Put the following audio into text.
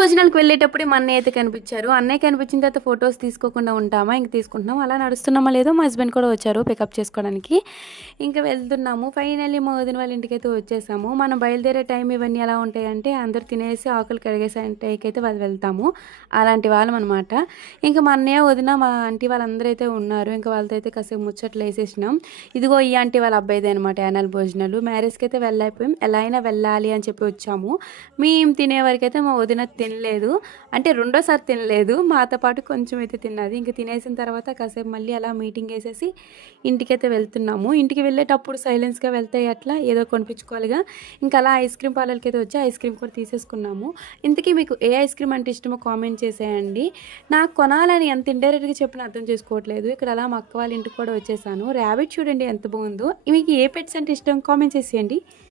భోజనాలకు వెళ్ళేటప్పుడే మా అన్నయ్య అయితే కనిపించారు. అన్నయ్య కనిపించిన తర్వాత ఫొటోస్ తీసుకోకుండా ఉంటామా? ఇంక తీసుకుంటున్నాం. అలా నడుస్తున్నామా లేదో మా హస్బెండ్ కూడా వచ్చారు పికప్ చేసుకోవడానికి. ఇంక వెళ్తున్నాము. ఫైనల్లీ మా వదిన వాళ్ళ ఇంటికైతే వచ్చేసాము. మనం బయలుదేరే టైం ఇవన్నీ ఎలా ఉంటాయంటే అందరూ తినేసి ఆకులు కడిగేసే టైంకైతే వాళ్ళు వెళ్తాము. అలాంటి వాళ్ళం అనమాట. ఇంక మా అన్నయ్య, వదిన, మా ఆంటీ వాళ్ళందరూ అయితే ఉన్నారు. ఇంక వాళ్ళతో అయితే కాసేపు ముచ్చట్లు వేసేసినాం. ఇదిగో ఈ ఆంటీ వాళ్ళ అబ్బాయిదే అనమాట యాన్యువల్ భోజనాలు. మ్యారేజ్‌కి అయితే వెళ్ళైపోయాం. ఎలా అయినా వెళ్ళాలి అని చెప్పి వచ్చాము. మేము తినే వరకైతే మా వదిన తినలేదు. అంటే రెండోసారి తినలేదు. మాతో పాటు కొంచెం అయితే తిన్నది. ఇంక తినేసిన తర్వాత కాసేపు మళ్ళీ అలా మీటింగ్ ఏసేసి ఇంటికైతే వెళ్తున్నాము. ఇంటికి వెళ్ళేటప్పుడు సైలెన్స్‌గా వెళ్తే ఎట్లా? ఏదో కొనిపించుకోవాలిగా. ఇంకా అలా ఐస్ క్రీమ్ పార్లర్‌కైతే వచ్చి ఐస్ క్రీమ్ కూడా తీసేసుకున్నాము. ఇంతకీ మీకు ఏ ఐస్ క్రీమ్ అంటే ఇష్టమో కామెంట్ చేసేయండి. నాకు కొనాలని ఎంత ఇండైరెక్ట్‌గా చెప్పినా అర్థం చేసుకోవట్లేదు. ఇక్కడ అలా మా అక్క వాళ్ళ ఇంటికి కూడా వచ్చేసాను. ర్యాబిట్ చూడండి ఎంత బాగుందో. మీకు ఏ పెట్స్ అంటే ఇష్టం కామెంట్ చేసేయండి.